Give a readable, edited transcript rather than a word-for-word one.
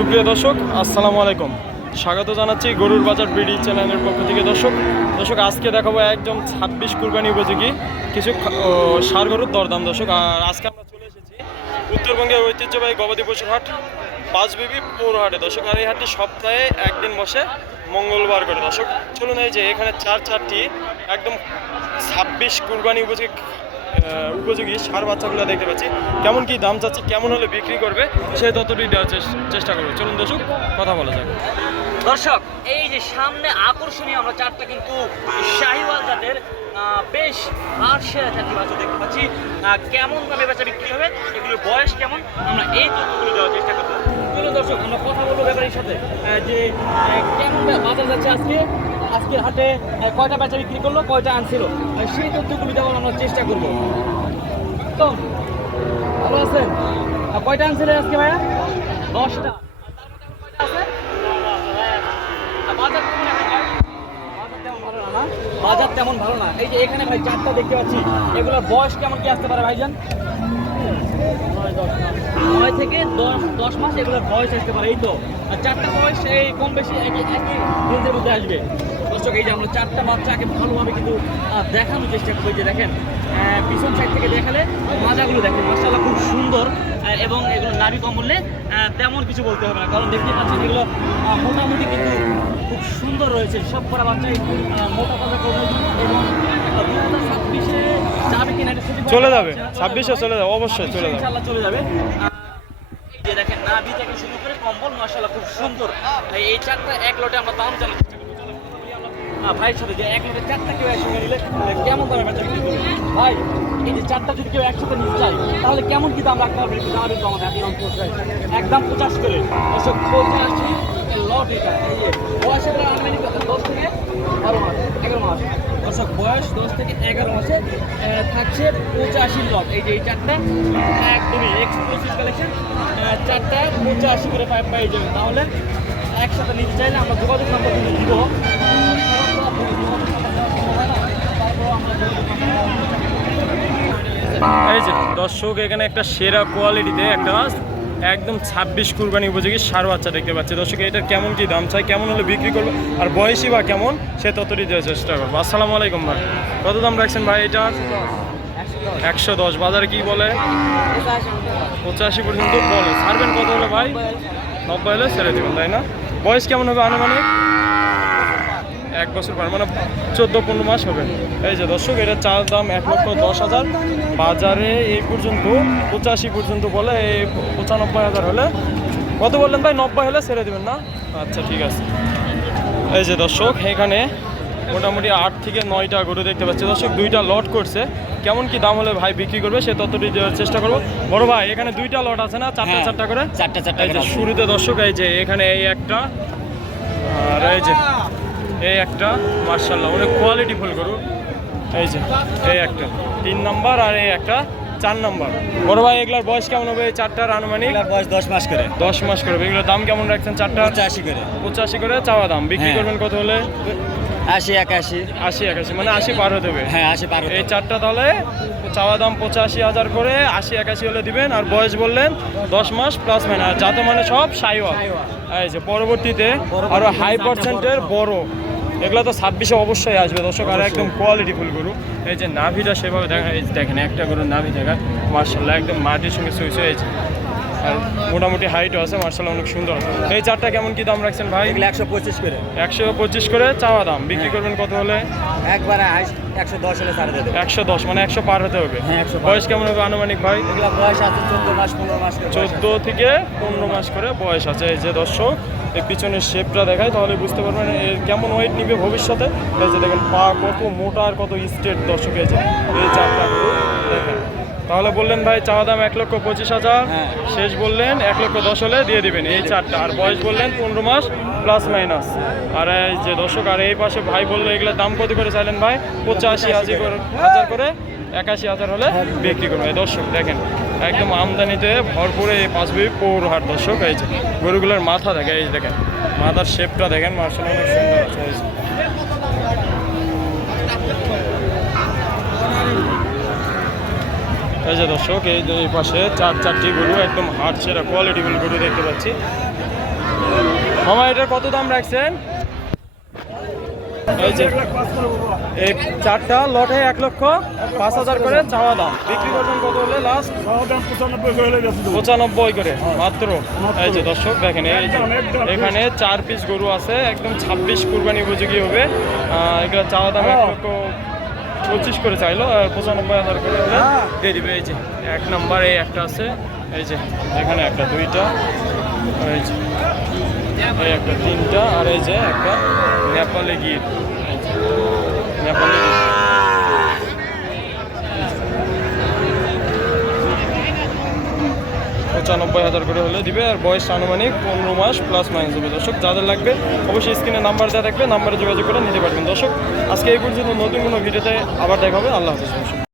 সুপ্রিয় দর্শক, আসসালামু আলাইকুম। স্বাগত জানাচ্ছি গরুর বাজার বিডি চ্যানেলের পক্ষ থেকে। দর্শক আজকে দেখাবো একদম 26 কুরবানি উপযোগী কিছু ষাঁড় গরুর দরদাম। দর্শক, আর আজকে আমরা চলে এসেছি উত্তরবঙ্গের ঐতিহ্যবাহী গবাদি পশুর হাট পাঁচবিবি পৌরহাটে। দর্শক, আর এই হাটটি সপ্তাহে একদিন বসে মঙ্গলবার করে। দর্শক চলুন, এই যে এখানে চারটি একদম 26 কুরবানি উপযোগী ষাঁড় বাচ্চাগুলো দেখতে পাচ্ছি। কেমন কি দাম চাচ্ছে, কেমন হলে বিক্রি করবে, সেই ততটুকু দেওয়ার চেষ্টা করবো। চলুন দর্শক, কথা বলা যাক। দর্শক, এই যে সামনে আকর্ষণীয় আমরা চারটা কিন্তু শাহিওয়াল জাতের বেশ সেরা জাতি বাচ্চা দেখতে পাচ্ছি। কেমন দামে বাচ্চা বিক্রি হবে, এগুলোর বয়স কেমন, আমরা এই তথ্যগুলো দেওয়ার চেষ্টা করবো। চলুন দর্শক, আমরা কথা বলবো ব্যাপারীর সাথে যে কেমন বাজার যাচ্ছে আজকের হাটে, কয়টা বেচা বিক্রি করলো, কয়টা আনছিল, সেই তথ্যগুলি দেওয়ার আমরা চেষ্টা করবো। তো ভালো আছেন? কয়টা আনছিলেন আজকে ভাইয়া? 10টা। বাজার তেমন ভালো না। এই যে এখানে ভাই চারটা দেখতে পাচ্ছি, এগুলোর বয়স কেমন কি আসতে পারে ভাইজান? 9 থেকে 10 মাস এগুলোর বয়স আসতে পারে। এই তো চারটা বয়স এই কম বেশি একই রেঞ্জের মধ্যে আসবে। দর্শক, এই যে আমরা চারটা বাচ্চাকে ভালোভাবে কিন্তু দেখানোর চেষ্টা করি। যে দেখেন, পিছন সাইড থেকে দেখালে মাজাগুলো দেখেন মাশাআল্লাহ খুব সুন্দর, এবং এগুলো নাভি কম বললে তেমন কিছু বলতে হবে না, কারণ দেখতে পাচ্ছেন এগুলো মোটামুটি কিন্তু খুব সুন্দর রয়েছে। সব করা বাচ্চাই মোটা কথা করবে এবং 2026-এ যাবে কিনা এটা সঠিক চলে যাবে, 26-এ চলে যাবে, অবশ্যই চলে যাবে, ইনশাআল্লাহ চলে যাবে। যে দেখেন নাভি থেকে শুরু করে কম্বল মাশাআল্লাহ খুব সুন্দর। এই চারটা এক লটে আমরা দাম জানার চেষ্টা করব। ভাইয়ের সাথে যে এক লটে চারটা কেউ একসঙ্গে নিলে কেমন দামে বেচা বিক্রি করবে? ভাই, এই যে চারটা যদি কেউ একসাথে নিতে চায় তাহলে কেমন কি দাম রাখতে হবে একটু জানাবেন তো আমাদের। একদম 50 করে। 85 লট এটা। এই যে বয়সের আনুমানিক 10 থেকে 11 মাস। দর্শক, বয়স 10 থেকে 11 মাসে থাকছে 85 লট। এই যে এই চারটা একদমই এক্সক্লুসিভ কালেকশন, চারটা 85 করে পাই যাবেন। তাহলে একসাথে নিতে চাইলে আমরা যোগাযোগ নাম্বার কিন্তু দিব। এই যে দর্শক, এখানে একটা সেরা কোয়ালিটিতে একটা একদম 26 কুরবানি উপযোগী ষাঁড় বাচ্চা দেখতে পাচ্ছি। দর্শক, এটার কেমন কি দাম চাই, কেমন হলে বিক্রি করবো, আর বয়সী বা কেমন, সে ততটি দেওয়ার চেষ্টা করবো। আসসালামু আলাইকুম ভাই, কত দাম রাখছেন ভাই এটার? 110। বাজারে কি বলে? 85 পর্যন্ত বলে। ছাড়বেন কত হলে ভাই? 90 হলে ছেড়ে দেবেন, তাই না? বয়স কেমন হবে আনুমানিক? 1 বছর পর, মানে 14-15 মাস হবে। এই যে দর্শক, এটা চার দাম 1,10,000। বাজারে এই পর্যন্ত 85 পর্যন্ত বলে। এই 95,000 হলে, কত বললেন ভাই? 90 হলে ছেড়ে দেবেন না? আচ্ছা, ঠিক আছে। এই যে দর্শক, এখানে মোটামুটি 8 থেকে 9টা গরু দেখতে পাচ্ছি। দর্শক, 2টা লট করছে। কেমন কি দাম হলে ভাই বিক্রি করবে, সে ততটি দেওয়ার চেষ্টা করবো। বড় ভাই, এখানে 2টা লট আছে না? চারটা করে। চারটা এই যে শুরুতে দর্শক, এই যে এখানে এই একটা, আর এই যে এই একটা, মার্শাল্লাহ অনেক কোয়ালিটি ফুল গরু। এই যে এই একটা 3 নম্বর, আর এই একটা 4 নম্বর। বড় ভাই, এগুলার বয়স কেমন হবে? এই চারটার আনুমানিক বয়স 10 মাস করে। 10 মাস করবে। এগুলোর দাম কেমন রাখছেন? চারটা 85 করে। 85 করে চাওয়া দাম। বিক্রি করবেন কত হলে? 80 81। 80-81, মানে 80 পার হতে হবে। হ্যাঁ, 80 পার। এই চারটা তাহলে চাওয়া দাম 85,000 করে, 80-81 হলে দিবেন। আর বয়স বললেন 10 মাস প্লাস মাইনাস। আর যাতে মানে সব শাহিওয়াল। এই যে পরবর্তীতে আরো হাই পার্সেন্টের বড়, এগুলো তো 26-এ অবশ্যই আসবে দর্শক। আর একদম কোয়ালিটি ফুল গরু। এই যে নাভিটা সেভাবে দেখেন, একটা গরুর নাভি দেখা মার্শাল্লাহ একদম মাটির সঙ্গে সুইচ হয়েছে। আর মোটামুটি হাইটও আছে মার্শাল্লাহ, অনেক সুন্দর। এই চারটা কেমন কি দাম রাখছেন ভাই? 125 করে। 125 করে চাওয়া দাম। বিক্রি করবেন কত হলে? একবারে 110 হলে ছাড়ে দেবে। 110, মানে 100 পার হতে হবে। হ্যাঁ, 100 বয়স কেমন হবে আনুমানিক ভাই? এগুলা বয়স আছে 14 মাস 15 মাস। 14 থেকে 15 মাস করে বয়স আছে। এই যে দর্শক, এই পিছনের শেপটা দেখায়, তাহলে বুঝতে পারবেন এর কেমন ওয়েট নিবে ভবিষ্যতে। এই যে দেখেন পা কত মোটা আর কত স্ট্রেট। দর্শক, এই যে এই চারটা দেখেন। তাহলে বললেন ভাই চাওয়া দাম 1,25,000, শেষ বললেন 1,10,000 হলে দিয়ে দিবেন এই চারটা। আর বয়স বললেন 15 মাস প্লাস মাইনাস। আর এই যে দর্শক, আর এই পাশে ভাই বললো এগুলোর দাম কত করে চাইলেন ভাই? 85,000 করে। 81,000 হলে বিক্রি করবে। দর্শক দেখেন, একদম আমদানিতে ভরপুরে এই পাঁচবিবি পৌরহাট। দর্শক, এই যে গরুগুলোর মাথা দেখে, এই দেখেন মাথার শেপটা দেখেন মার্শাল্লাহ অনেক সুন্দর আছে। এই যে এই যে দর্শক এই যে এই পাশে চারটি গরু একদম হাট সেরা কোয়ালিটিগুলো গরু দেখতে পাচ্ছি। মামা এটার কত দাম রাখছেন? এই যে এই চারটা লটে 1,05,000 করে চাওয়া দাম, বিক্রি করবেন কত হলে লাস্ট? 95 করে মাত্র। এই যে দর্শক দেখেন এই যে এখানে 4 পিস গরু আছে, একদম 26 কুরবানি উপযোগী হবে। এগুলো চাওয়া দাম 1,25,000 করে চাইলো, আর 95,000 করে হলে দিয়ে দিবে। এই যে 1 নাম্বার এই একটা আছে, এই যে এখানে একটা, দুইটা, এই যে এই একটা, তিনটা, আর এই যে একটা নেপালি গির, নেপালি গির। 95,000 করে হলে দিবে, আর বয়স আনুমানিক 15 মাস প্লাস মাইনাস হবে। দর্শক যাদের লাগবে অবশ্যই স্ক্রিনে নাম্বার দেওয়া থাকবে, নাম্বারে যোগাযোগ করে নিতে পারবেন। দর্শক আজকে এই পর্যন্ত, নতুন কোনো ভিডিওতে আবার দেখা হবে। আল্লাহ হাফেজ দর্শক।